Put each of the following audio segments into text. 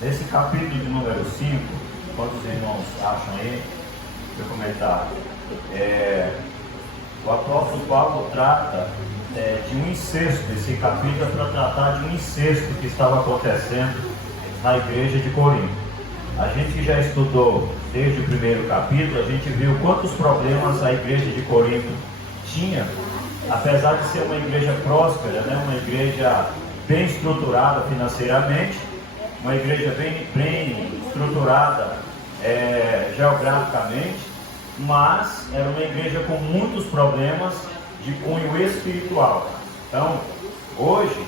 Nesse capítulo de número 5, quantos irmãos acham aí? Deixa eu comentar. O apóstolo Paulo trata de um incesto. Esse capítulo é para tratar de um incesto que estava acontecendo na igreja de Corinto. A gente que já estudou desde o primeiro capítulo, a gente viu quantos problemas a igreja de Corinto tinha, apesar de ser uma igreja próspera, né? Uma igreja bem estruturada financeiramente, uma igreja bem estruturada geograficamente, mas era uma igreja com muitos problemas de cunho espiritual. Então, hoje,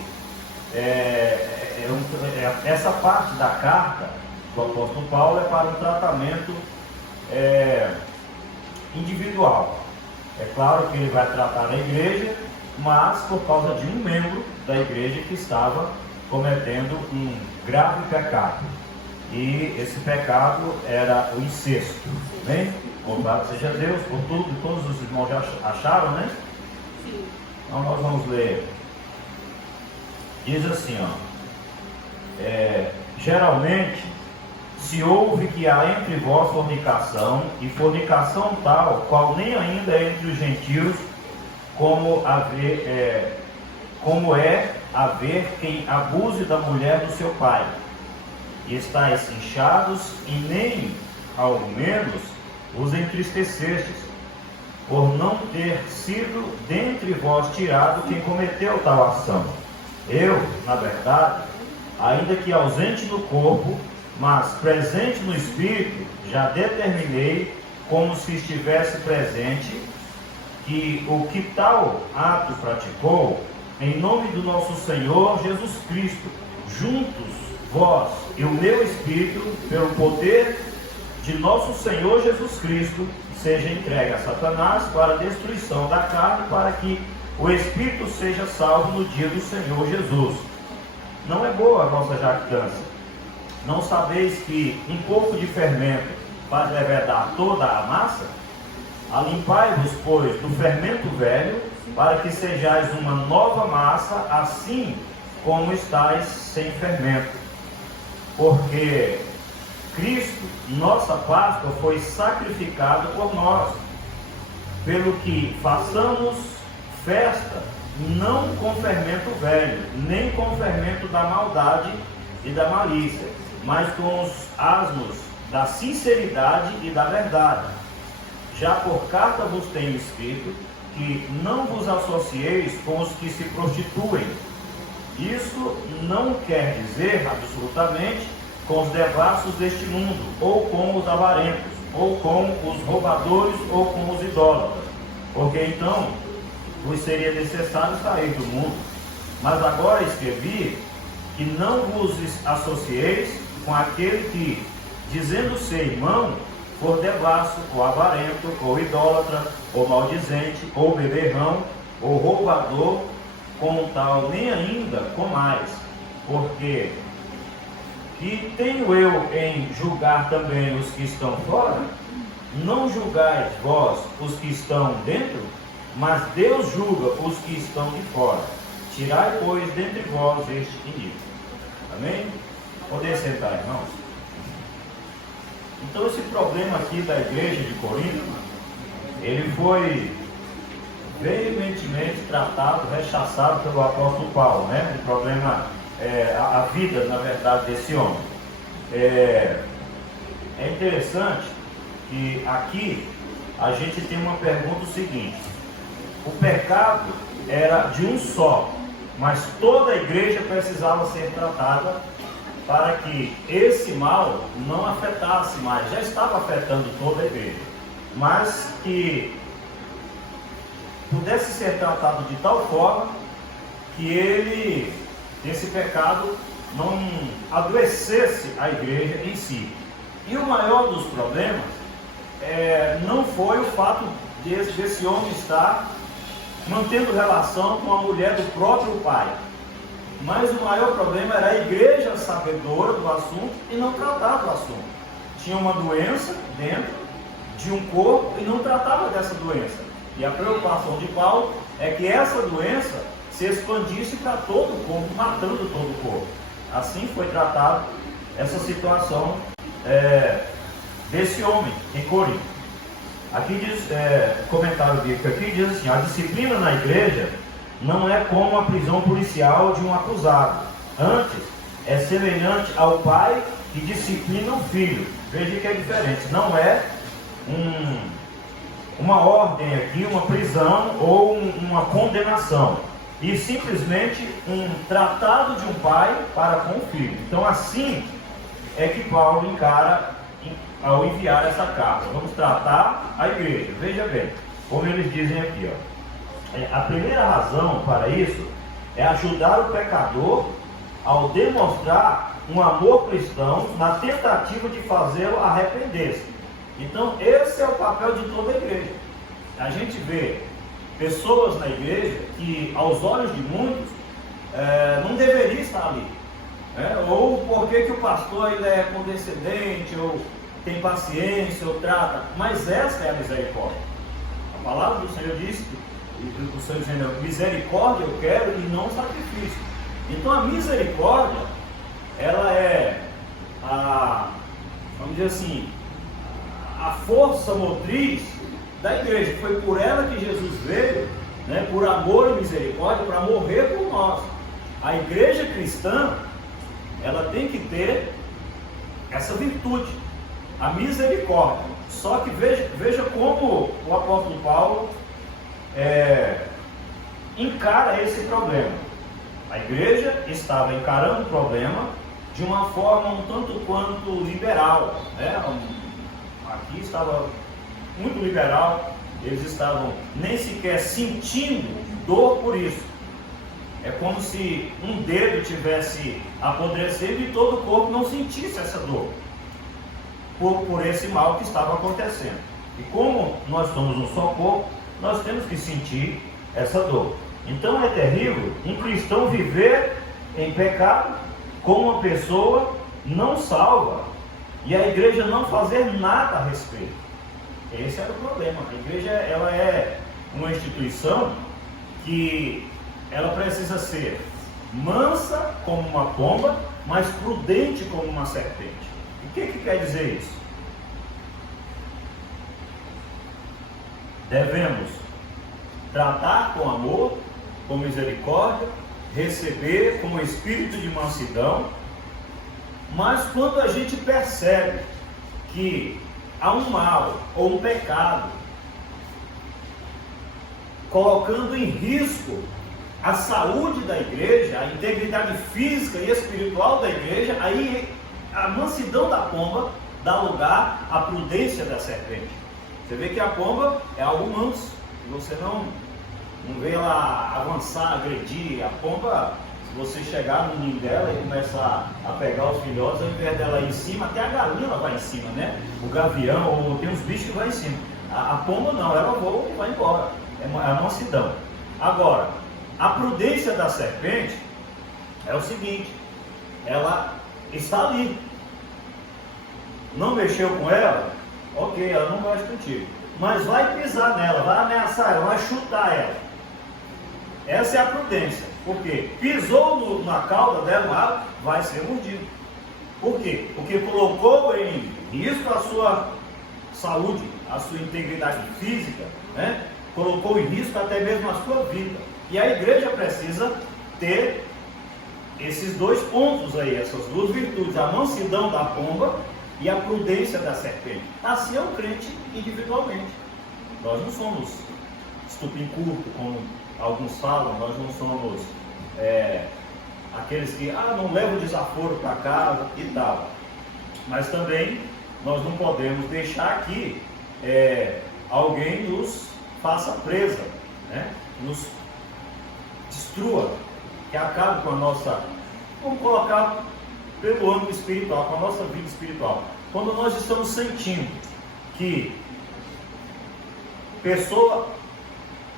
essa parte da carta do apóstolo Paulo é para um tratamento individual. É claro que ele vai tratar a igreja, mas por causa de um membro da igreja que estava cometendo um grave pecado. E esse pecado era o incesto. Amém? Louvado seja Deus por tudo que todos os irmãos já acharam, né? Sim. Então nós vamos ler. Diz assim, geralmente se ouve que há entre vós fornicação, e fornicação tal, qual nem ainda é entre os gentios, como é haver quem abuse da mulher do seu pai. E estáis inchados, e nem, ao menos, os entristecestes, por não ter sido dentre vós tirado quem cometeu tal ação. Eu, na verdade, ainda que ausente no corpo, mas presente no espírito, já determinei, como se estivesse presente, que o que tal ato praticou, em nome do nosso Senhor Jesus Cristo, juntos, vós e o meu espírito, pelo poder de nosso Senhor Jesus Cristo, seja entregue a Satanás para a destruição da carne, para que o espírito seja salvo no dia do Senhor Jesus. Não é boa a vossa jactância. Não sabeis que um pouco de fermento faz levedar toda a massa? Alimpai-vos, pois, do fermento velho, para que sejais uma nova massa, assim como estáis sem fermento. Porque Cristo, nossa Páscoa, foi sacrificado por nós, pelo que façamos festa, não com fermento velho, nem com fermento da maldade e da malícia, mas com os asmos da sinceridade e da verdade. Já por carta vos tenho escrito que não vos associeis com os que se prostituem. Isso não quer dizer absolutamente com os devassos deste mundo, ou com os avarentos, ou com os roubadores, ou com os idólatras, porque então vos seria necessário sair do mundo. Mas agora escrevi que não vos associeis com aquele que, dizendo ser irmão, for devasso, ou avarento, ou idólatra, ou maldizente, ou beberrão, ou roubador, com tal nem ainda com mais, porque que tenho eu em julgar também os que estão fora? Não julgais vós os que estão dentro, mas Deus julga os que estão de fora. Tirai, pois, dentre vós este inimigo. Amém? Poder sentar, irmãos? Então esse problema aqui da igreja de Corinto, ele foi veementemente tratado, rechaçado pelo apóstolo Paulo, né? O problema, a vida, na verdade, desse homem. É interessante que aqui a gente tem uma pergunta seguinte: o pecado era de um só, mas toda a igreja precisava ser tratada para que esse mal não afetasse mais. Já estava afetando toda a igreja, mas que pudesse ser tratado de tal forma que esse pecado não adoecesse a igreja em si. E o maior dos problemas não foi o fato desse homem estar mantendo relação com a mulher do próprio pai, mas o maior problema era a igreja sabedora do assunto e não tratar do assunto. Tinha uma doença dentro de um corpo e não tratava dessa doença. E a preocupação de Paulo é que essa doença se expandisse para todo o corpo, matando todo o corpo. Assim foi tratado essa situação desse homem em Corinto. Aqui diz, comentário bíblico aqui diz assim: a disciplina na igreja não é como a prisão policial de um acusado. Antes, é semelhante ao pai que disciplina um filho. Veja que é diferente. Não é uma ordem aqui, uma prisão ou uma condenação. E simplesmente um tratado de um pai para com o filho. Então assim é que Paulo encara ao enviar essa carta. Vamos tratar a igreja. Veja bem, como eles dizem aqui, ó. A primeira razão para isso é ajudar o pecador ao demonstrar um amor cristão na tentativa de fazê-lo arrepender-se. Então esse é o papel de toda a igreja. A gente vê pessoas na igreja que aos olhos de muitos não deveria estar ali, ou porque que o pastor ele é condescendente, ou tem paciência, ou trata, mas esta é a misericórdia. A palavra do Senhor diz, o Senhor dizendo: misericórdia eu quero e não sacrifício. Então a misericórdia, ela é vamos dizer assim, a força motriz da igreja. Foi por ela que Jesus veio, por amor e misericórdia, para morrer por nós. A igreja cristã, ela tem que ter essa virtude, a misericórdia. Só que veja como o apóstolo Paulo encara esse problema. A igreja estava encarando o problema de uma forma um tanto quanto liberal, Aqui estava muito liberal, eles estavam nem sequer sentindo dor por isso. É como se um dedo tivesse apodrecendo e todo o corpo não sentisse essa dor por esse mal que estava acontecendo. E como nós somos um só corpo, nós temos que sentir essa dor. Então é terrível um cristão viver em pecado com uma pessoa não salva e a igreja não fazer nada a respeito. Esse era o problema. A igreja, ela é uma instituição que ela precisa ser mansa como uma pomba, mas prudente como uma serpente. O que quer dizer isso? Devemos tratar com amor, com misericórdia, receber com espírito de mansidão, mas quando a gente percebe que há um mal ou um pecado colocando em risco a saúde da igreja, a integridade física e espiritual da igreja, aí a mansidão da pomba dá lugar à prudência da serpente. Você vê que a pomba é algo manso, você não vê ela avançar, agredir. A pomba, se você chegar no ninho dela e começar a pegar os filhotes, ao invés dela ir em cima, até a galinha ela vai em cima, O gavião, ou tem uns bichos que vão em cima. A pomba não, ela voa e vai embora. É a mansidão. Agora, a prudência da serpente é o seguinte: ela está ali, não mexeu com ela, ok, ela não mexe contigo, mas vai pisar nela, vai ameaçar ela, vai chutar ela. Essa é a prudência. Por quê? Pisou na cauda dela, vai ser mordido. Por quê? Porque colocou em risco a sua saúde, a sua integridade física, colocou em risco até mesmo a sua vida. E a igreja precisa ter esses dois pontos aí, essas duas virtudes: a mansidão da pomba e a prudência da serpente. Assim é o crente individualmente. Nós não somos estupim curto, como alguns falam. Nós não somos aqueles que não levam desaforo para casa e tal. Mas também nós não podemos deixar que alguém nos faça presa, nos destrua, que acabe com a nossa, vamos colocar pelo âmbito espiritual, com a nossa vida espiritual. Quando nós estamos sentindo que pessoa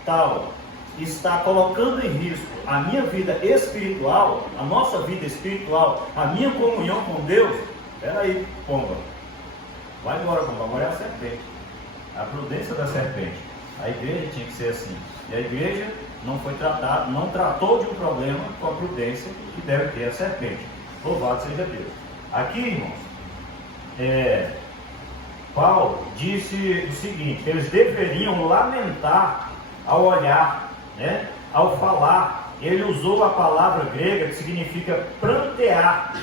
tal está colocando em risco a minha vida espiritual, a nossa vida espiritual, a minha comunhão com Deus, peraí, pomba, vai embora, pomba, agora é a serpente, a prudência da serpente. A igreja tinha que ser assim, e a igreja não tratou de um problema com a prudência que deve ter a serpente. Louvado seja Deus. Aqui, irmãos, Paulo disse o seguinte: eles deveriam lamentar ao olhar, né? Ao falar. Ele usou a palavra grega que significa prantear.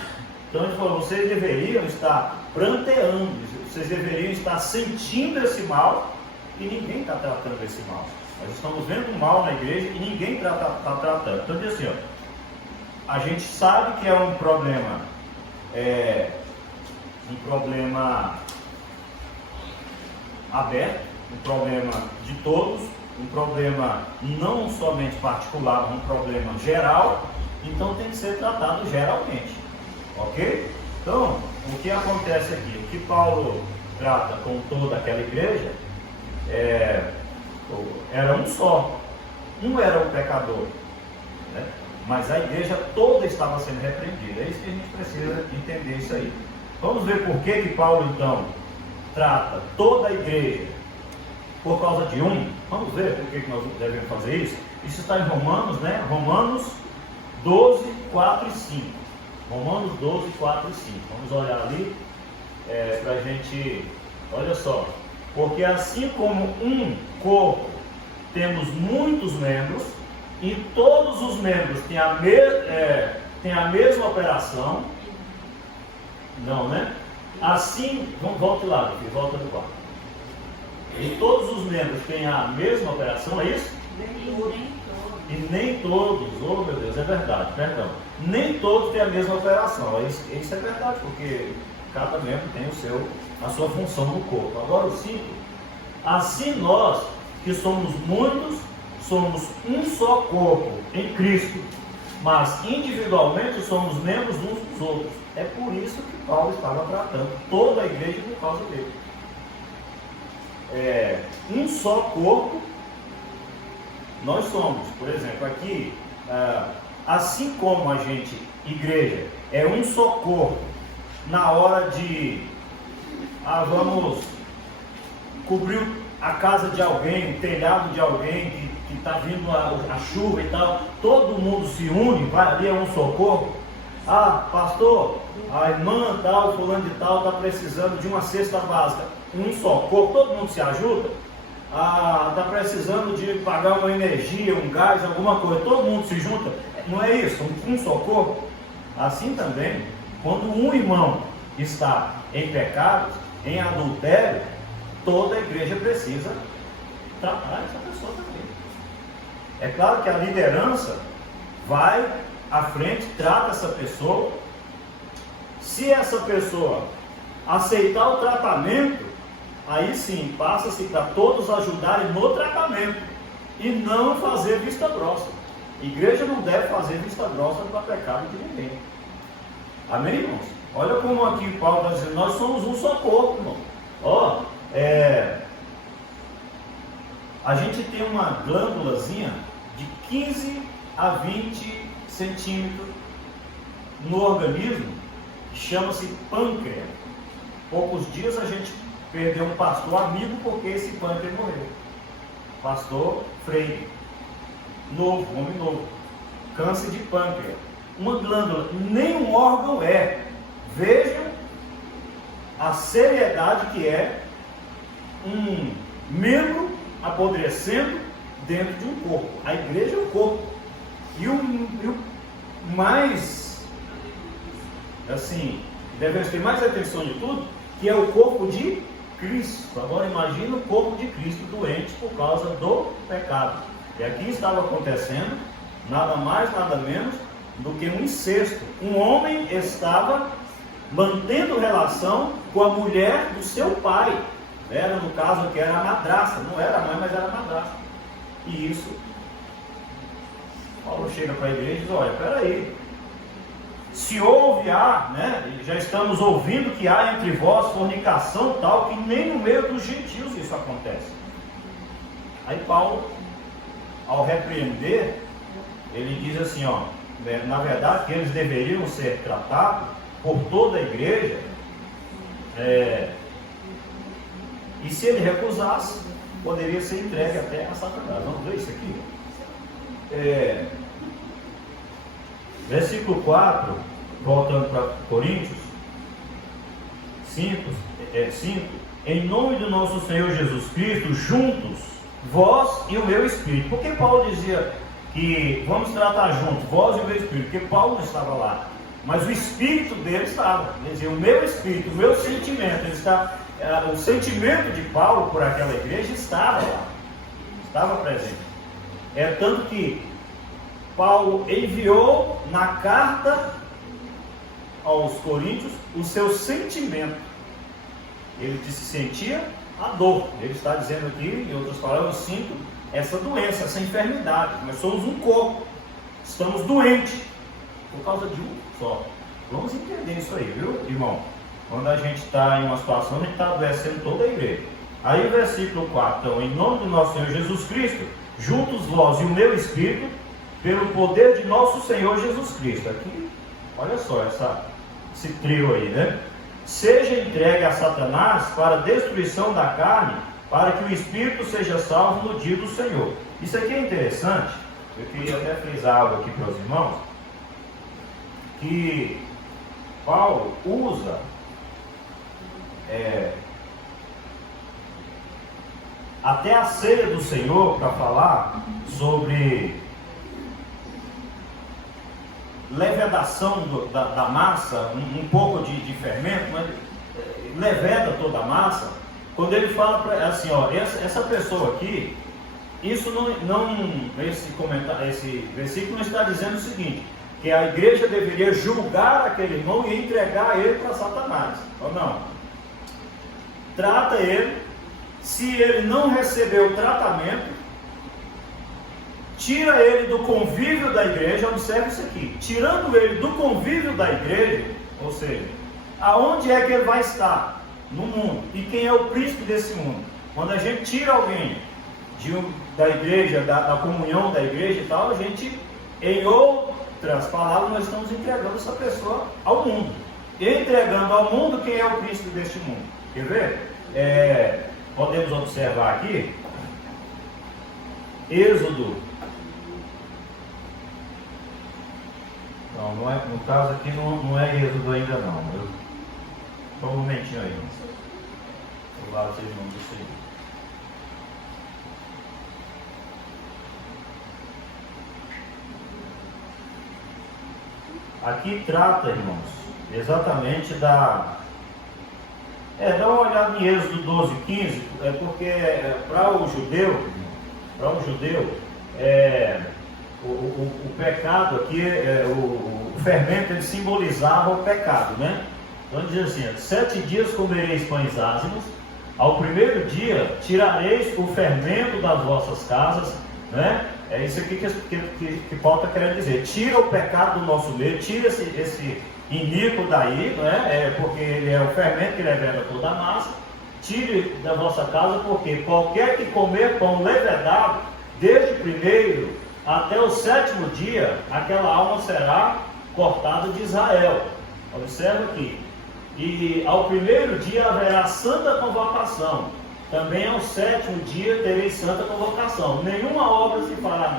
Então ele falou: vocês deveriam estar pranteando, vocês deveriam estar sentindo esse mal, e ninguém está tratando esse mal. Nós estamos vendo um mal na igreja e ninguém está tratando. Então diz assim, ó, a gente sabe que é um problema aberto, um problema de todos, um problema não somente particular, um problema geral, então tem que ser tratado geralmente, ok? Então, o que acontece aqui? O que Paulo trata com toda aquela igreja era um só, um era o pecador, né? Mas a igreja toda estava sendo repreendida. É isso que a gente precisa entender isso aí. Vamos ver por que Paulo então trata toda a igreja por causa de um. Vamos ver por que nós devemos fazer isso. Isso está em Romanos, né? Romanos 12, 4 e 5. Romanos 12, 4 e 5. Vamos olhar ali para a gente. Olha só. Porque assim como um corpo temos muitos membros, e todos os membros têm a mesma operação, não, né? Assim, volte lá, volta do quarto. E todos os membros têm a mesma operação, é isso? E nem todos, oh meu Deus, é verdade, perdão. Nem todos têm a mesma operação, isso é verdade, porque cada membro tem a sua função no corpo. Agora o 5, assim nós, que somos muitos, somos um só corpo em Cristo, mas individualmente somos membros uns dos outros. É por isso que Paulo estava tratando toda a igreja por causa dele. Um só corpo nós somos. Por exemplo, aqui, assim como a gente, igreja, é um só corpo na hora de vamos cobrir a casa de alguém, o telhado de alguém que está vindo a chuva e tal, todo mundo se une, vai ali, é um só corpo. Pastor, a irmã tal, fulano de tal, está precisando de uma cesta básica. Um só corpo, todo mundo se ajuda. Está precisando de pagar uma energia, um gás, alguma coisa, todo mundo se junta. Não é isso? Um só corpo. Assim também, quando um irmão está em pecados, em adultério, toda a igreja precisa tratar essa pessoa também. É claro que a liderança vai à frente, trata essa pessoa. Se essa pessoa aceitar o tratamento, aí sim, passa-se para todos ajudarem no tratamento e não fazer vista grossa. A igreja não deve fazer vista grossa para pecado de ninguém. Amém, irmãos? Olha como aqui Paulo está dizendo, nós somos um só corpo, irmão. A gente tem uma glândulazinha de 15 a 20 centímetros no organismo, que chama-se pâncreas. Poucos dias a gente perdeu um pastor amigo porque esse pâncreas morreu. Pastor Freire, novo, homem novo, câncer de pâncreas. Uma glândula, nenhum órgão é. Vejam a seriedade que é um membro apodrecendo dentro de um corpo. A igreja é o corpo. E o mais, assim, devemos ter mais atenção de tudo, que é o corpo de Cristo. Agora imagina o corpo de Cristo doente por causa do pecado. E aqui estava acontecendo nada mais, nada menos do que um incesto. Um homem estava mantendo relação com a mulher do seu pai. Era, no caso, que era a madrasta. Não era a mãe, mas era a madrasta. E isso, Paulo chega para a igreja e diz, olha, peraí, se houve, já estamos ouvindo que há entre vós fornicação tal, que nem no meio dos gentios isso acontece. Aí Paulo, ao repreender, ele diz assim, na verdade que eles deveriam ser tratados por toda a igreja, e se ele recusasse, poderia ser entregue até a Satanás. Vamos ver isso aqui? Versículo 4, voltando para Coríntios, 5, em nome do nosso Senhor Jesus Cristo, juntos, vós e o meu Espírito. Por que Paulo dizia que vamos tratar juntos, vós e o meu Espírito? Porque Paulo não estava lá, mas o Espírito dele estava. Quer dizer, o meu Espírito, o meu sentimento, o sentimento de Paulo por aquela igreja estava lá, estava presente. É tanto que Paulo enviou na carta aos Coríntios o seu sentimento. Ele se sentia a dor. Ele está dizendo aqui, em outras palavras, eu sinto essa doença, essa enfermidade. Nós somos um corpo, estamos doentes por causa de um só. Vamos entender isso aí, viu, irmão? Quando a gente está em uma situação, a gente está adoecendo toda a igreja. Aí o versículo 4, então, em nome do nosso Senhor Jesus Cristo, juntos vós e o meu Espírito, pelo poder de nosso Senhor Jesus Cristo. Aqui, olha só esse trio aí, né? Seja entregue a Satanás para a destruição da carne, para que o Espírito seja salvo no dia do Senhor. Isso aqui é interessante. Eu queria até frisar algo aqui para os irmãos, que Paulo usa até a ceia do Senhor para falar sobre levedação da massa, um pouco de fermento, mas leveda toda a massa. Quando ele fala assim, ó, essa pessoa aqui, isso esse versículo não está dizendo o seguinte, que a igreja deveria julgar aquele irmão e entregar ele para Satanás, ou não? Trata ele, se ele não recebeu o tratamento, tira ele do convívio da igreja. Observe isso aqui, tirando ele do convívio da igreja, ou seja, aonde é que ele vai estar? No mundo. E quem é o príncipe desse mundo? Quando a gente tira alguém da igreja, da comunhão da igreja e tal, a gente, em outras palavras, nós estamos entregando essa pessoa ao mundo. E entregando ao mundo, quem é o príncipe deste mundo? Quer ver? Podemos observar aqui, Êxodo. Não é, no caso aqui não é Êxodo ainda não. Só um momentinho aí. Vou lá vocês vão disso aí. Aqui trata, irmãos, exatamente dá uma olhada em Êxodo 12, 15, porque para o judeu, o pecado aqui, o fermento, ele simbolizava o pecado, né? Então diz assim: 7 dias comereis pães ázimos, ao primeiro dia tirareis o fermento das vossas casas, né? É isso aqui que Paulo está querendo dizer. Tira o pecado do nosso meio, tira esse iníquo daí, né? Porque ele é o fermento que leveda toda a massa. Tire da vossa casa, porque qualquer que comer pão levedado, desde o primeiro até o 7º dia, aquela alma será cortada de Israel. Observa aqui. E ao primeiro dia haverá santa convocação. Também ao 7º dia tereis santa convocação. Nenhuma obra se fará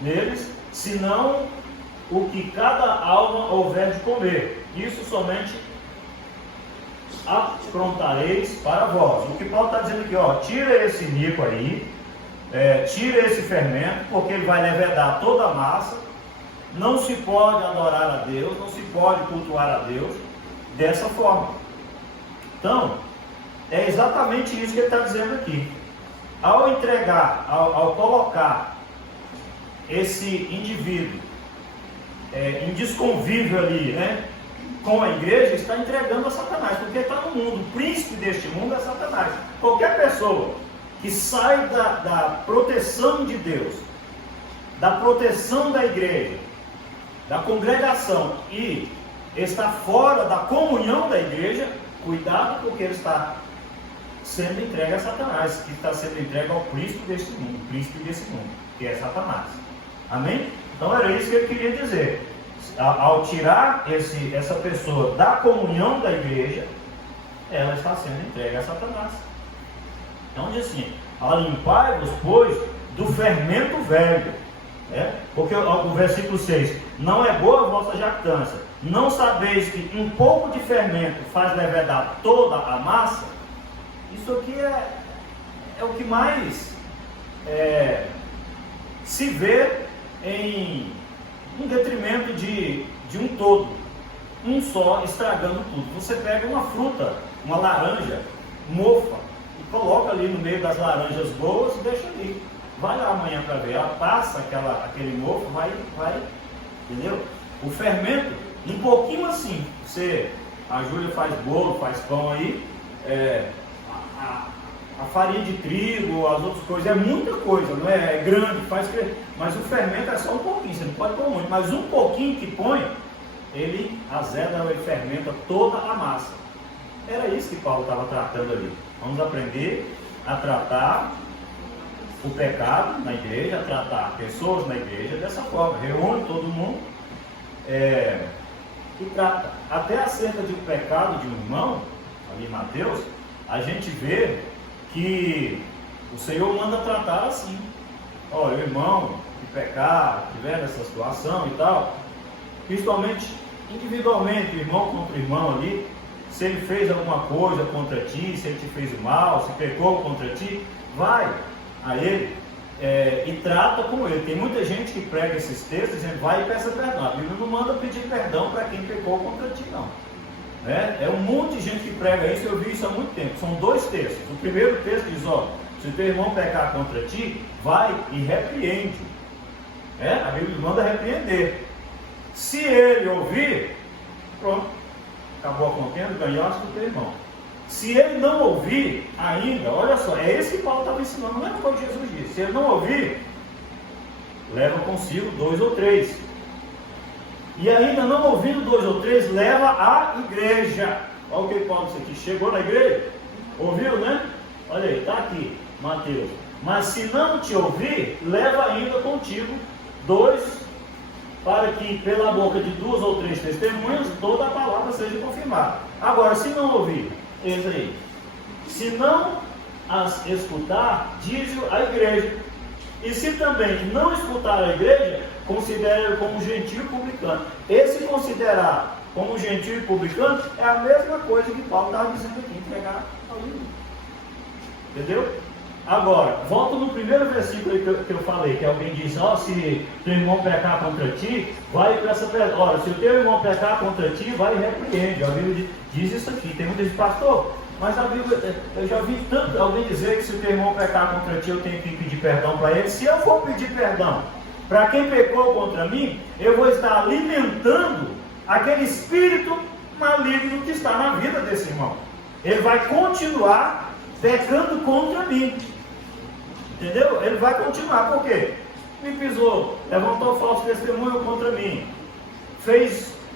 neles, senão o que cada alma houver de comer. Isso somente aprontareis para vós. O que Paulo está dizendo aqui, ó, tira esse nico aí, tira esse fermento, porque ele vai levedar toda a massa. Não se pode adorar a Deus, não se pode cultuar a Deus dessa forma. Então, é exatamente isso que ele está dizendo aqui. Ao entregar, ao colocar esse indivíduo em desconvívio ali, né, com a igreja, está entregando a Satanás, porque está no mundo. O príncipe deste mundo é Satanás. Qualquer pessoa que sai da proteção de Deus, da proteção da igreja, da congregação, e está fora da comunhão da igreja, cuidado, porque ele está sendo entregue a Satanás, que está sendo entregue ao príncipe desse mundo, que é Satanás. Amém? Então era isso que ele queria dizer. Ao tirar essa pessoa da comunhão da igreja, ela está sendo entregue a Satanás. Então diz assim: limpai-vos, pois, do fermento velho. Porque o versículo 6: não é boa a vossa jactância. Não sabeis que um pouco de fermento faz levedar toda a massa? Isso aqui é o que mais se vê em detrimento de um todo, um só estragando tudo. Você pega uma fruta, uma laranja, mofa, e coloca ali no meio das laranjas boas e deixa ali. Vai lá amanhã para ver, ela passa aquele mofo, vai, entendeu? O fermento, um pouquinho assim, a Júlia faz bolo, faz pão aí, a farinha de trigo, as outras coisas, é muita coisa, não é? É grande, faz crescer, mas o fermento é só um pouquinho, você não pode pôr muito, mas um pouquinho que põe, ele azeda e fermenta toda a massa. Era isso que Paulo estava tratando ali. Vamos aprender a tratar o pecado na igreja, a tratar pessoas na igreja dessa forma. Reúne todo mundo e trata. Até acerca do pecado de um irmão, ali em Mateus, a gente vê que o Senhor manda tratar assim. Olha, o irmão que pecar, que tiver nessa situação e tal, principalmente individualmente, irmão contra irmão ali, se ele fez alguma coisa contra ti, se ele te fez o mal, se pecou contra ti, vai a ele e trata com ele. Tem muita gente que prega esses textos dizendo, vai e peça perdão. A Bíblia não manda pedir perdão para quem pecou contra ti, não. É um monte de gente que prega isso, eu vi isso há muito tempo. São 2 textos. O primeiro texto diz, se o teu irmão pecar contra ti, vai e repreende. A Bíblia manda repreender. Se ele ouvir, pronto, acabou a contenda, ganhaste do teu irmão. Se ele não ouvir ainda, olha só, é esse que Paulo estava ensinando, não é o que Jesus disse. Se ele não ouvir, leva consigo 2 ou 3. E ainda não ouvindo 2 ou 3, leva à igreja. Olha o que Paulo disse aqui, chegou na igreja, ouviu, né? Olha aí, está aqui, Mateus. Mas se não te ouvir, leva ainda contigo 2, para que pela boca de 2 ou 3 testemunhas, toda a palavra seja confirmada. Agora, se não ouvir, eis aí, se não as escutar, diz à igreja. E se também não escutar a igreja, considere ele como gentil e publicano. Esse considerar como gentil e publicano é a mesma coisa que Paulo estava dizendo aqui, entregar ao livro. Entendeu? Agora, volto no primeiro versículo que eu falei, que alguém diz, se teu irmão pecar contra ti, vai para essa perdão. Ora, se o teu irmão pecar contra ti, vai e repreende. A Bíblia diz isso aqui. Tem muita gente, pastor, mas a Bíblia, eu já vi tanto alguém dizer que se o teu irmão pecar contra ti, eu tenho que pedir perdão para ele. Se eu for pedir perdão para quem pecou contra mim, eu vou estar alimentando aquele espírito maligno que está na vida desse irmão. Ele vai continuar pecando contra mim. Entendeu? Ele vai continuar, por quê? Me pisou, levantou falso testemunho contra mim,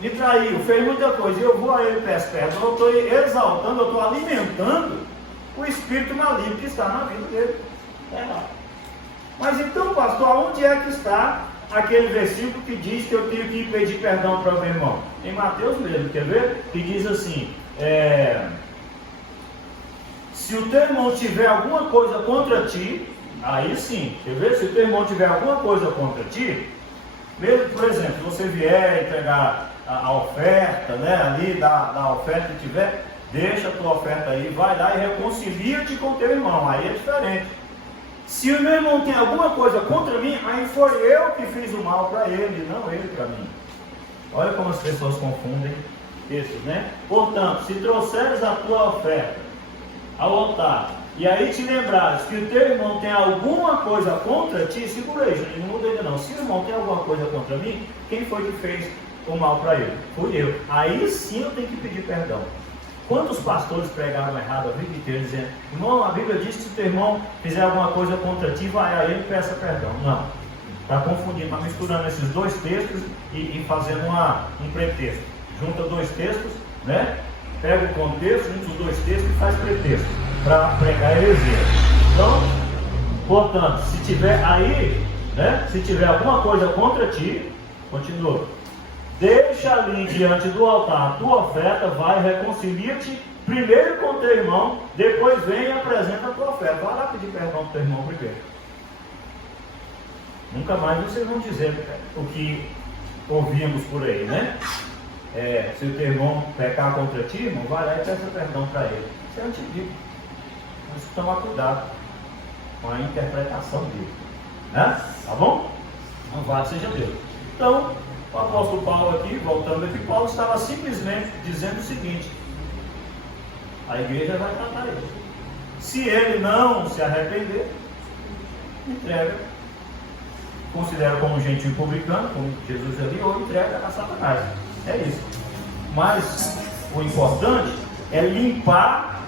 me traiu, fez muita coisa, e eu vou a ele e peço perdão. Eu estou exaltando, eu estou alimentando o espírito maligno que está na vida dele. Mas então, pastor, onde é que está aquele versículo que diz que eu tenho que pedir perdão para o meu irmão? Em Mateus mesmo, quer ver? Que diz assim, se o teu irmão tiver alguma coisa contra ti, aí sim, quer ver? Se o teu irmão tiver alguma coisa contra ti, mesmo, por exemplo, se você vier entregar a oferta, né, ali, da oferta que tiver, deixa a tua oferta aí, vai lá e reconcilia-te com o teu irmão, aí é diferente. Se o meu irmão tem alguma coisa contra mim, aí foi eu que fiz o mal para ele, não ele para mim. Olha como as pessoas confundem isso, né? Portanto, se trouxeres a tua oferta ao altar, e aí te lembrares que o teu irmão tem alguma coisa contra ti, segura aí, não muda ainda não. Se o irmão tem alguma coisa contra mim, quem foi que fez o mal para ele? Fui eu. Aí sim eu tenho que pedir perdão. Quantos pastores pregaram errado a vida inteira, dizendo, irmão, a Bíblia diz que se o teu irmão fizer alguma coisa contra ti, vai a ele e peça perdão. Não. Está confundindo, está misturando esses 2 textos e fazendo um pretexto. Junta 2 textos, né? Pega o contexto, junta os 2 textos e faz pretexto para pregar heresia. Então, portanto, se tiver aí, né? Se tiver alguma coisa contra ti, continua. Deixa ali diante do altar a tua oferta, vai, reconcilia-te primeiro com o teu irmão, depois vem e apresenta a tua oferta. Vai lá pedir perdão para o teu irmão primeiro. Nunca mais vocês vão dizer o que ouvíamos por aí, né? Se o teu irmão pecar contra ti, irmão, vai lá e peça perdão para ele. Isso é antibíblico. Mas tomar cuidado com a interpretação dele, né? Tá bom? Louvado seja Deus. Então, o apóstolo Paulo aqui, voltando aqui, Paulo estava simplesmente dizendo o seguinte: a igreja vai tratar ele. Se ele não se arrepender, entrega, considera como um gentil publicano, como Jesus ali, ou entrega a Satanás. É isso. Mas o importante é limpar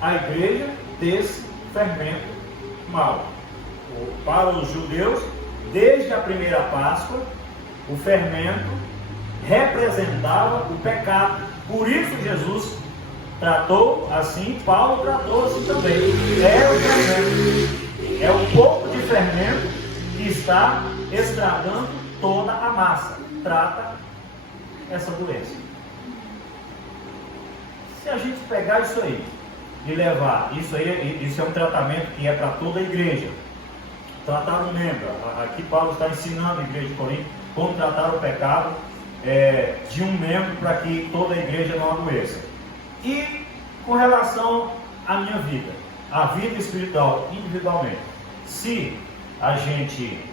a igreja desse fermento mau. Para os judeus, desde a primeira Páscoa, o fermento representava o pecado. Por isso Jesus tratou assim, Paulo tratou assim também. É o fermento, é o pouco de fermento que está estragando toda a massa. Trata essa doença. Se a gente pegar isso aí e levar, isso é um tratamento que é para toda a igreja. Tratar um membro, aqui Paulo está ensinando a igreja de Corinto como tratar o pecado de um membro para que toda a igreja não adoeça. E com relação à minha vida, a vida espiritual individualmente, se a gente,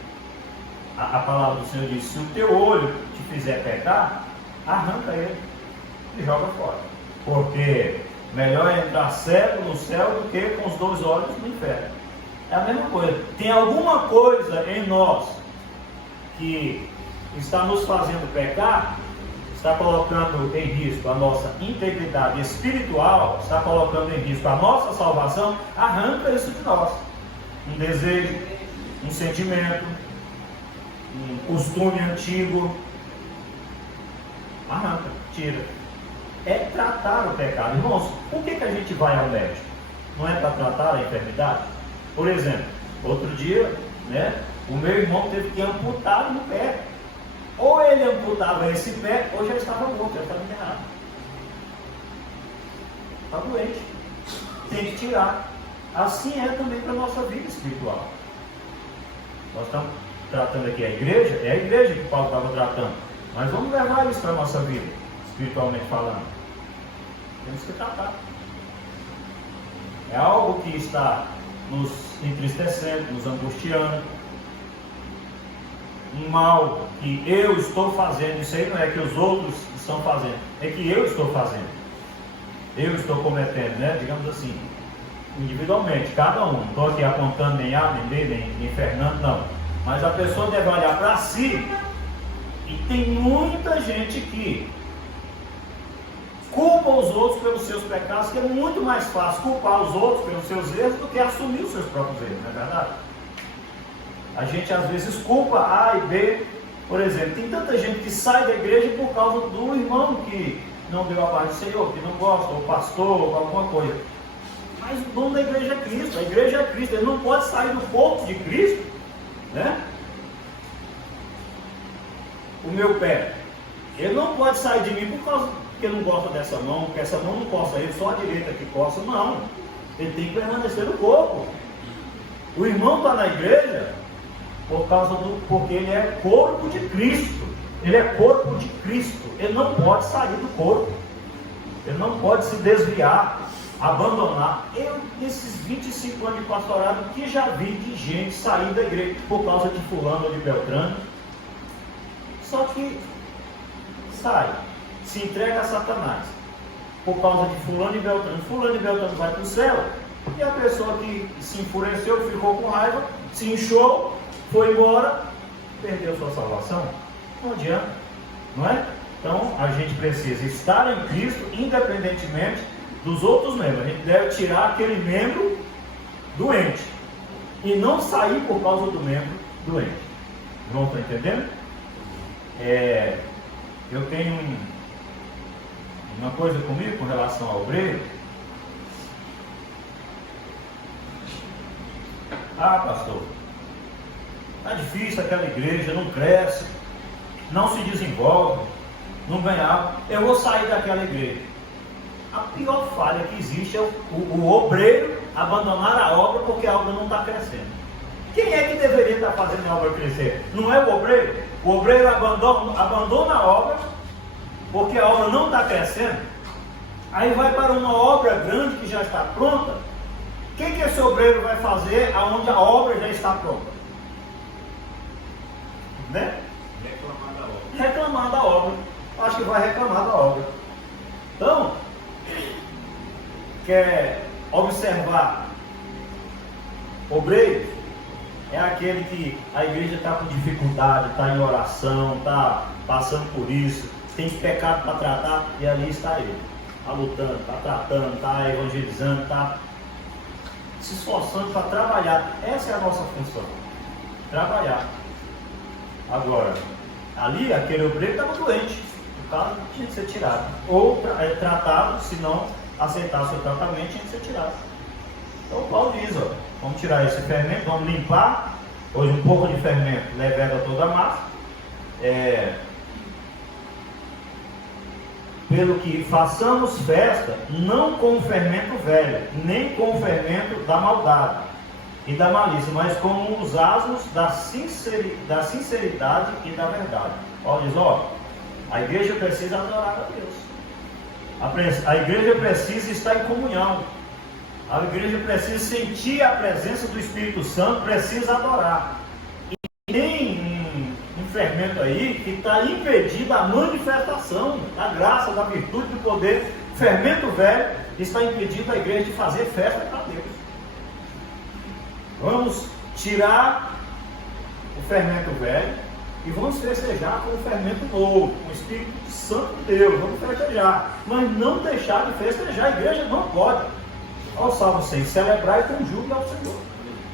a palavra do Senhor diz, se o teu olho te fizer pecar, arranca ele e joga fora, porque melhor é entrar cego no céu do que com os 2 olhos no inferno. É a mesma coisa. Tem alguma coisa em nós que está nos fazendo pecar, está colocando em risco a nossa integridade espiritual, está colocando em risco a nossa salvação, arranca isso de nós. Um desejo, um sentimento, um costume antigo, arranca, tira. É tratar o pecado. Irmãos, por que a gente vai ao médico? Não é para tratar a enfermidade? Por exemplo, outro dia, o meu irmão teve que amputar no pé. Ou ele amputava esse pé, ou já estava morto, já estava enterrado. Está doente. Tem que tirar. Assim é também para a nossa vida espiritual. Nós estamos tratando aqui a igreja, é a igreja que Paulo estava tratando. Mas vamos levar isso para a nossa vida, espiritualmente falando. Temos que tratar. É algo que está nos entristecendo, nos angustiando. Um mal que eu estou fazendo, isso aí não é que os outros estão fazendo, é que eu estou fazendo. Eu estou cometendo, digamos assim, individualmente, cada um. Não estou aqui apontando nem A, nem B, nem Fernando, não. Mas a pessoa deve olhar para si. E tem muita gente que culpa os outros pelos seus pecados, que é muito mais fácil culpar os outros pelos seus erros do que assumir os seus próprios erros, não é verdade? A gente às vezes culpa A e B. Por exemplo, tem tanta gente que sai da igreja por causa do irmão que não deu a paz do Senhor, que não gosta, ou pastor, ou alguma coisa. Mas o dono da igreja é Cristo, a igreja é Cristo, ele não pode sair do corpo de Cristo, O meu pé, ele não pode sair de mim por causa que ele não gosta dessa mão, porque essa mão não coça ele, só a direita que coça, não. Ele tem que permanecer no corpo. O irmão está na igreja porque ele é corpo de Cristo. Ele é corpo de Cristo. Ele não pode sair do corpo. Ele não pode se desviar, abandonar. Eu, nesses 25 anos de pastorado, que já vi de gente sair da igreja por causa de fulano ou de Beltrano. Só que sai, se entrega a Satanás por causa de fulano e Beltrano. Fulano e Beltrano vai para o céu, e a pessoa que se enfureceu, ficou com raiva, se inchou, foi embora, perdeu sua salvação. Não adianta, não é? Então a gente precisa estar em Cristo independentemente dos outros membros. A gente deve tirar aquele membro doente e não sair por causa do membro doente. Não estão entendendo? Eu tenho uma coisa comigo com relação ao obreiro. Pastor, está difícil aquela igreja, não cresce, não se desenvolve, não ganha. Eu vou sair daquela igreja. A pior falha que existe é o obreiro abandonar a obra porque a obra não está crescendo. Quem é que deveria estar fazendo a obra crescer? Não é o obreiro? O obreiro abandona a obra, porque a obra não está crescendo. Aí vai para uma obra grande que já está pronta. O que esse obreiro vai fazer aonde a obra já está pronta? Né? Reclamar da obra. Reclamar da obra. Acho que vai reclamar da obra. Então, quer observar obreiros? É aquele que a igreja está com dificuldade, está em oração, está passando por isso, tem pecado para tratar, e ali está ele. Está lutando, está tratando, está evangelizando, está se esforçando para trabalhar. Essa é a nossa função. Trabalhar. Agora, ali aquele obreiro estava doente. O cara tinha que ser tirado. Ou tratado, se não aceitasse o tratamento, tinha que ser tirado. Então Paulo diz, ó, vamos tirar esse fermento, vamos limpar. Hoje um pouco de fermento leveda toda a massa. Pelo que façamos festa, não com o fermento velho, nem com o fermento da maldade e da malícia, mas com os asmos da sinceridade e da verdade. Olha, diz, ó, a igreja precisa adorar a Deus. A igreja precisa estar em comunhão. A igreja precisa sentir a presença do Espírito Santo, precisa adorar. E tem um fermento aí que está impedindo a manifestação da graça, da virtude, do poder. O fermento velho está impedindo a igreja de fazer festa para Deus. Vamos tirar o fermento velho e vamos festejar com o fermento novo, com o Espírito Santo de Deus. Vamos festejar, mas não deixar de festejar. A igreja não pode. Olha o Salmo 6, celebrar e com júbilo ao Senhor,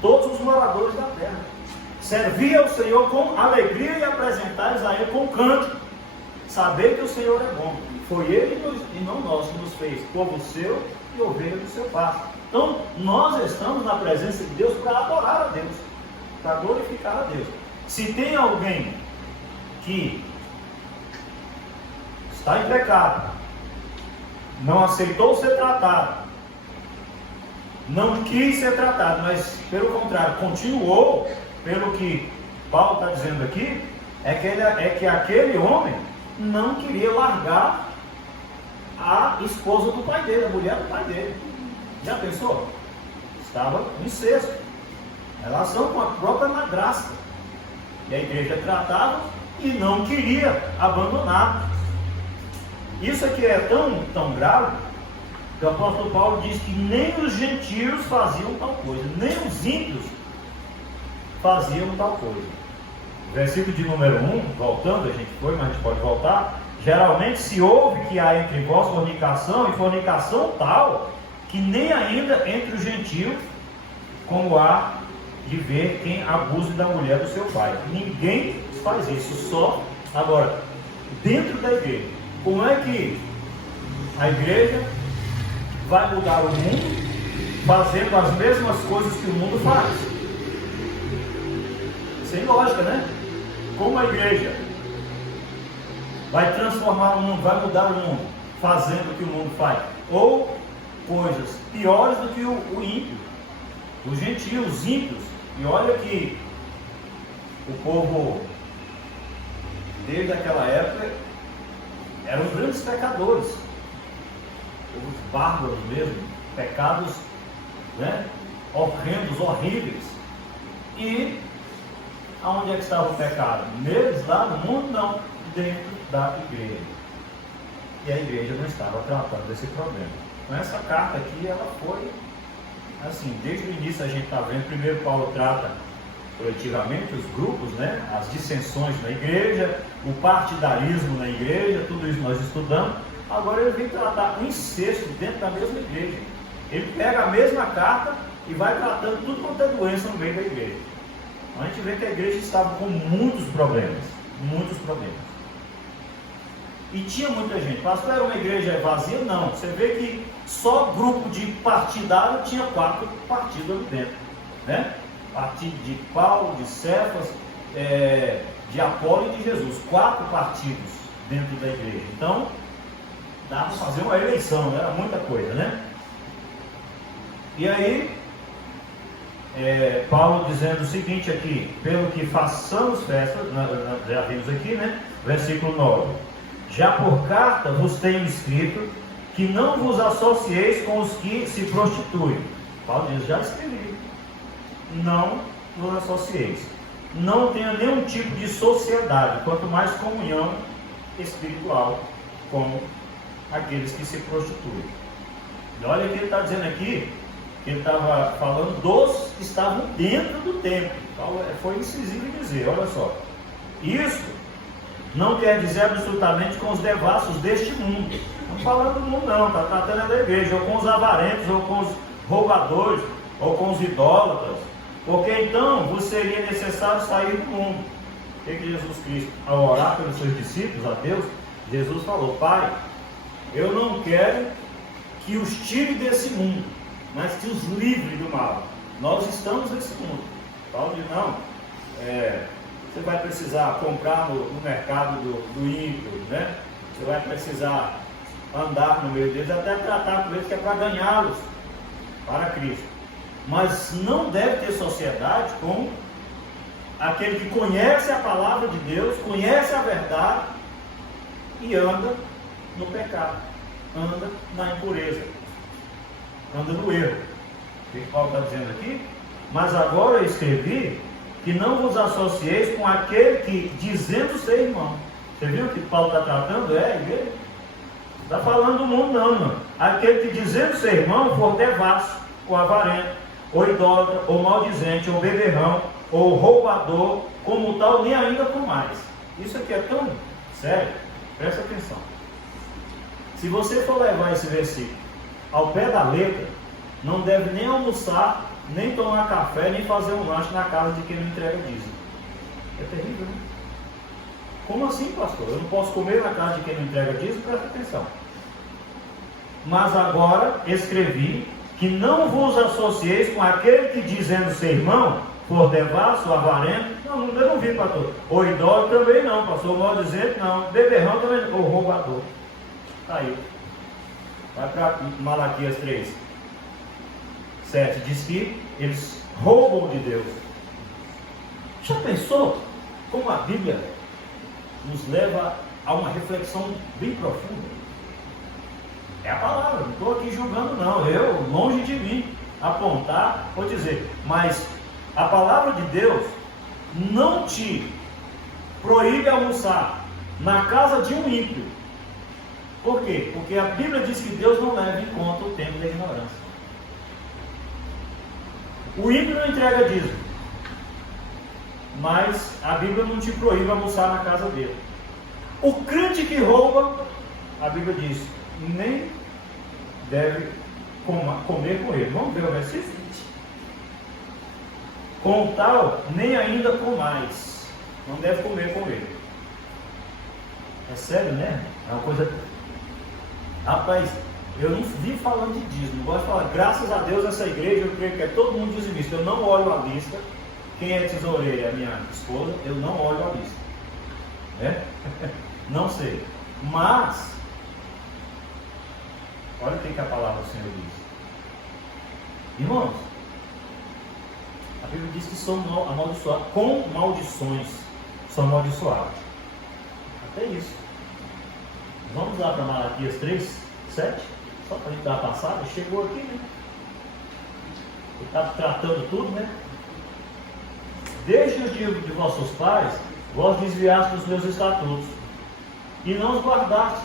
todos os moradores da terra. Servir ao Senhor com alegria e apresentar a Ele com cântico. Saber que o Senhor é bom. Foi Ele e não nós que nos fez, povo seu e ovelha do seu pasto. Então, nós estamos na presença de Deus para adorar a Deus, para glorificar a Deus. Se tem alguém que está em pecado, não aceitou ser tratado, não quis ser tratado, mas pelo contrário, continuou, pelo que Paulo está dizendo aqui, é que aquele homem não queria largar a esposa do pai dele, a mulher do pai dele. Já pensou? Estava em incesto, relação com a própria madrasta. E a igreja tratava e não queria abandonar. Isso aqui é tão grave, que o apóstolo Paulo diz que nem os gentios faziam tal coisa, nem os ímpios faziam tal coisa. Versículo de número 1, voltando, a gente foi, mas a gente pode voltar. Geralmente se ouve que há entre vós fornicação, e fornicação tal, que nem ainda entre os gentios, como há de ver quem abuse da mulher do seu pai. Ninguém faz isso, só agora, dentro da igreja. Como é que a igreja vai mudar o mundo fazendo as mesmas coisas que o mundo faz? Sem lógica, né? Como a igreja vai transformar o mundo, vai mudar o mundo fazendo o que o mundo faz? Ou coisas piores do que o ímpio, os gentios, os ímpios. E olha que o povo desde aquela época eram os grandes pecadores, os bárbaros mesmo, pecados, né, horrendos, horríveis. E aonde é que estava o pecado? Neles, lá no mundo? Não, dentro da igreja. E a igreja não estava tratando desse problema. Então essa carta aqui, ela foi assim, desde o início a gente está vendo. Primeiro Paulo trata coletivamente os grupos, né, as dissensões na igreja, o partidarismo na igreja, tudo isso nós estudamos. Agora ele vem tratar o incesto dentro da mesma igreja. Ele pega a mesma carta e vai tratando tudo quanto é doença no meio da igreja. A gente vê que a igreja estava com muitos problemas, muitos problemas. E tinha muita gente. Pastor, era uma igreja vazia? Não. Você vê que só grupo de partidário tinha 4 partidos ali dentro, né? Partido de Paulo, de Cefas, de Apolo e de Jesus. 4 partidos dentro da igreja. Então, dá para fazer uma eleição, né? Era muita coisa, né? E aí, Paulo dizendo o seguinte aqui: pelo que façamos festa, já vimos aqui, né? Versículo 9: já por carta vos tenho escrito que não vos associeis com os que se prostituem. Paulo diz: já escrevi, não vos associeis, não tenha nenhum tipo de sociedade, quanto mais comunhão espiritual com aqueles que se prostituem. E olha o que ele está dizendo aqui, que ele estava falando dos que estavam dentro do templo. Paulo foi incisivo em dizer: olha só, isso não quer dizer absolutamente com os devassos deste mundo. Não falando do mundo não, está tratando da igreja, ou com os avarentos, ou com os roubadores, ou com os idólatras, porque então vos seria necessário sair do mundo. O que Jesus Cristo, ao orar pelos seus discípulos, a Deus, Jesus falou: Pai, eu não quero que os tire desse mundo, mas que os livre do mal. Nós estamos nesse mundo. Paulo diz: não, você vai precisar comprar no mercado do ímpio, né? Você vai precisar andar no meio deles, até tratar com eles, que é para ganhá-los para Cristo. Mas não deve ter sociedade com aquele que conhece a palavra de Deus, conhece a verdade e anda no pecado, anda na impureza, anda no erro. O que Paulo está dizendo aqui? Mas agora eu escrevi que não vos associeis com aquele que, dizendo ser irmão. Você viu o que Paulo está tratando? A igreja. Não está falando do mundo não. Aquele que, dizendo ser irmão, for devasso, ou avarento, ou idólatra, ou maldizente, ou beberrão, ou roubador, como tal, nem ainda com mais. Isso aqui é tão sério. Presta atenção. Se você for levar esse versículo ao pé da letra, não deve nem almoçar, nem tomar café, nem fazer um lanche na casa de quem não entrega dízimo. É terrível, né? Como assim, pastor? Eu não posso comer na casa de quem não entrega dízimo? Presta atenção. Mas agora escrevi que não vos associeis com aquele que, dizendo ser irmão, for devasso, avarento. Não, eu não vi, pastor. Ou idólatra também não, pastor. Maldizente não. Beberrão também não. Ou roubador. Está aí. Vai para Malaquias 3, 7. Diz que eles roubam de Deus. Já pensou como a Bíblia nos leva a uma reflexão bem profunda? É a palavra, não estou aqui julgando não. Eu, longe de mim, apontar ou dizer. Mas a palavra de Deus não te proíbe almoçar na casa de um ímpio. Por quê? Porque a Bíblia diz que Deus não leva em conta o tempo da ignorância. O ímpio não entrega dízimo, mas a Bíblia não te proíbe almoçar na casa dele. O crente que rouba, a Bíblia diz, nem deve comer com ele. Vamos ver o versículo? Com tal, nem ainda com mais. Não deve comer com ele. É sério, né? É uma coisa... Rapaz, eu não vivo falando de dízimo. Gosto de falar, graças a Deus, essa igreja, eu creio que é todo mundo dizimista. Eu não olho a lista. Quem é tesoureira é a minha esposa. Eu não olho a lista. Né? Não sei. Mas, olha o que a palavra do Senhor diz. Irmãos, a Bíblia diz que somos amaldiçoados. Com maldições, somos amaldiçoados. Até isso. Vamos lá para Malaquias 3, 7. Só para a gente dar uma passada. Chegou aqui, né? Ele está tratando tudo, né? Desde os dias de vossos pais, vós desviastes dos meus estatutos, e não os guardastes.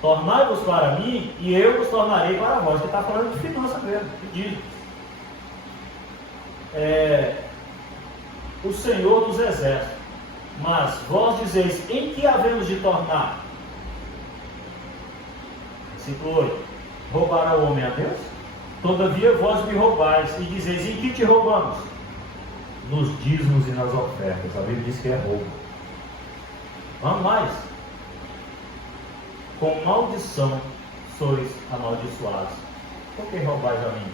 Tornai-vos para mim, e eu vos tornarei para vós. Ele está falando de finança mesmo, de dízimo. O Senhor dos exércitos. Mas vós dizeis, em que havemos de tornar? Versículo 8. Roubará o homem a Deus? Todavia vós me roubais, e dizeis, em que te roubamos? Nos dízimos e nas ofertas. A Bíblia diz que é roubo. Vamos mais. Com maldição sois amaldiçoados. Por que roubais a mim?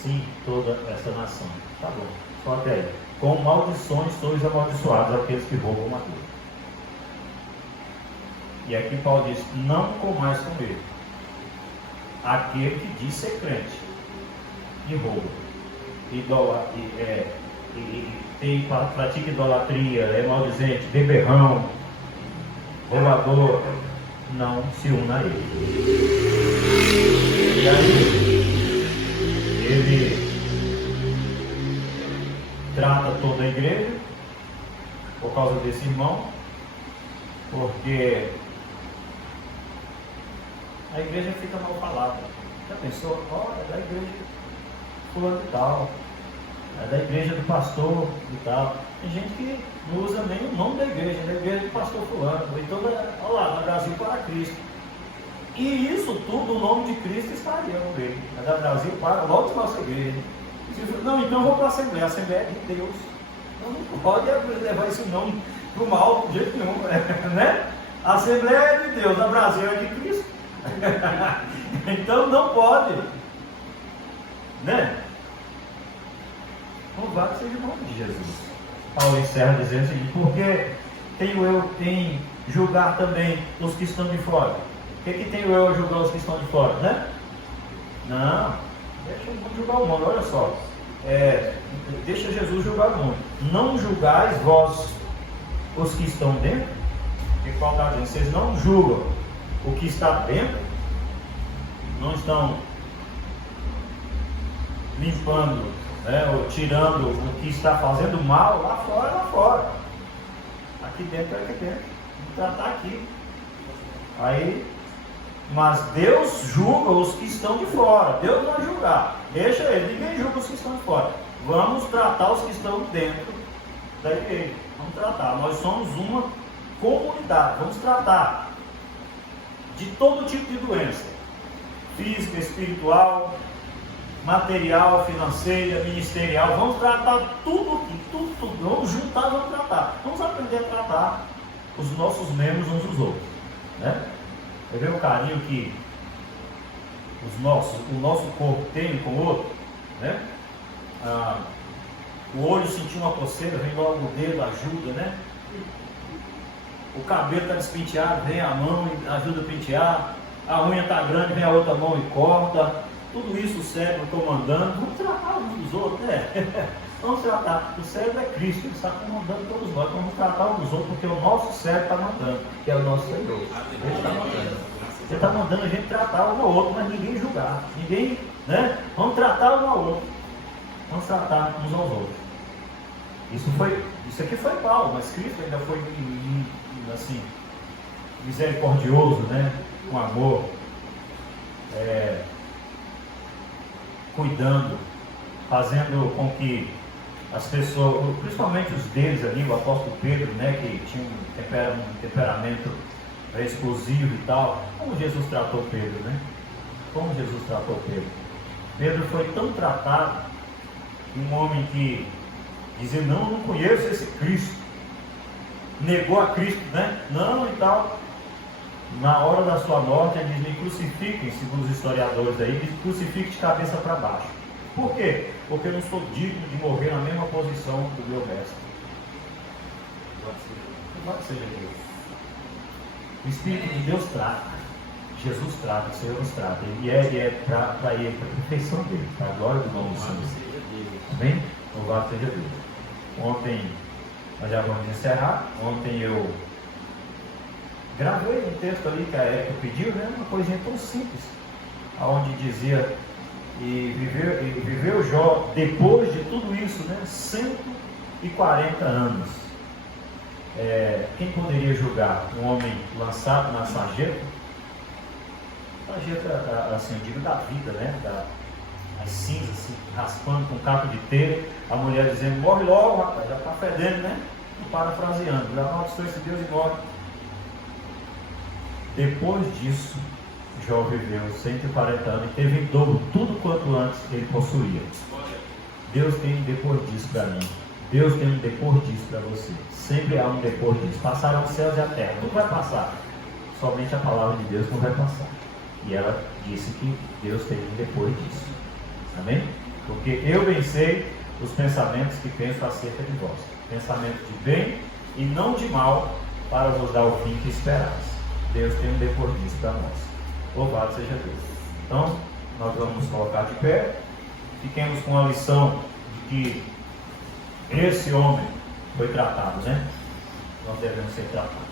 Sim, toda esta nação. Tá bom, só até aí. Com maldições sois amaldiçoados aqueles que roubam a Deus. E aqui Paulo diz, não comais com ele. Aquele que diz ser crente e rouba. pratica idolatria, é maldizente, beberrão, roubador, não se una a ele. E aí, ele trata toda a igreja por causa desse irmão, porque a igreja fica mal falada. Já pensou? É da igreja fulano e tal, é da igreja do pastor e tal. Tem gente que não usa nem o nome da igreja, é da igreja do pastor fulano. Então, olha lá, no Brasil para Cristo. E isso tudo, o nome de Cristo estaria no meio. É da Brasil para logo de nossa igreja. Não, então eu vou para a Assembleia é de Deus. Não pode levar esse nome para o mal de jeito nenhum, né? A Assembleia é de Deus, a Brasil é de Cristo. Então não pode, né? Louvado seja o nome de Jesus. Paulo encerra dizendo o seguinte: porque tenho eu em julgar também os que estão de fora. O que tenho eu a julgar os que estão de fora, né? Não, deixa eu julgar o mundo, olha só. Deixa Jesus julgar o mundo. Não julgais vós os que estão dentro. O que Paulo está dizendo? Vocês não julgam o que está dentro, não estão limpando, ou tirando o que está fazendo mal lá fora, lá fora. Aqui dentro é aqui dentro. Vamos tratar aqui. Aí, mas Deus julga os que estão de fora. Deus vai julgar. Deixa ele, ninguém julga os que estão de fora. Vamos tratar os que estão dentro da igreja. Vamos tratar. Nós somos uma comunidade. Vamos tratar de todo tipo de doença: física, espiritual, material, financeira, ministerial. Vamos tratar tudo aqui, tudo. Vamos juntar, vamos tratar. Vamos aprender a tratar os nossos membros uns dos outros, né? Você vê o carinho que o nosso corpo tem um com o outro, né? O olho sentiu uma coceira, vem logo o dedo, ajuda, né? O cabelo está despenteado, vem a mão e ajuda a pentear. A unha está grande, vem a outra mão e corta. Tudo isso o cérebro comandando. Vamos tratar uns dos outros, né? Vamos tratar. O cérebro é Cristo, ele está comandando todos nós. Vamos tratar uns dos outros, porque o nosso cérebro está mandando, que é o nosso Senhor. Ele está mandando. Ele está mandando a gente tratar um ao outro, mas ninguém julgar. Ninguém, né? Vamos tratar um ao outro. Vamos tratar uns aos outros. Isso aqui foi Paulo, mas Cristo ainda foi assim, misericordioso, né? Com amor, cuidando, fazendo com que as pessoas, principalmente os deles ali, o apóstolo Pedro, né, que tinha um temperamento explosivo e tal. Como Jesus tratou Pedro, né? Como Jesus tratou Pedro? Pedro foi tão tratado, um homem que dizia: não conheço esse Cristo, negou a Cristo, né? Não e tal. Na hora da sua morte, ele diz: me crucifiquem, segundo os historiadores aí, diz: crucifique de cabeça para baixo. Por quê? Porque eu não sou digno de morrer na mesma posição do meu mestre. Louvado seja Deus. O Espírito de Deus trata, Jesus trata, o Senhor nos trata, e é para ele, para a perfeição dele, para a glória do nome do Senhor. Amém? Louvado seja Deus. Ontem, nós já vamos encerrar. Ontem eu gravei um texto ali que a Érica pediu, né? Uma coisinha tão simples, onde dizia: e viveu Jó, depois de tudo isso, né, 140 anos. Quem poderia julgar um homem lançado na sarjeta? Sarjeta, assim, eu digo da vida, né? As cinzas, assim, raspando com um caco de telha. A mulher dizendo: morre logo, rapaz, já está fedendo, né? Parafraseando: já amaldiçoou esse Deus e morre. Depois disso, Jó viveu 140 anos e teve em dobro tudo quanto antes ele possuía. Deus tem um depois disso para mim. Deus tem um depois disso para você. Sempre há um depois disso. Passarão os céus e a terra. Tudo vai passar. Somente a palavra de Deus não vai passar. E ela disse que Deus tem um depois disso. Amém? Porque eu bem sei os pensamentos que penso acerca de vós. Pensamento de bem e não de mal, para vos dar o fim que esperais. Deus tem um depois disso para nós. Louvado seja Deus. Então, nós vamos nos colocar de pé. Fiquemos com a lição que esse homem foi tratado, né? Nós devemos ser tratados.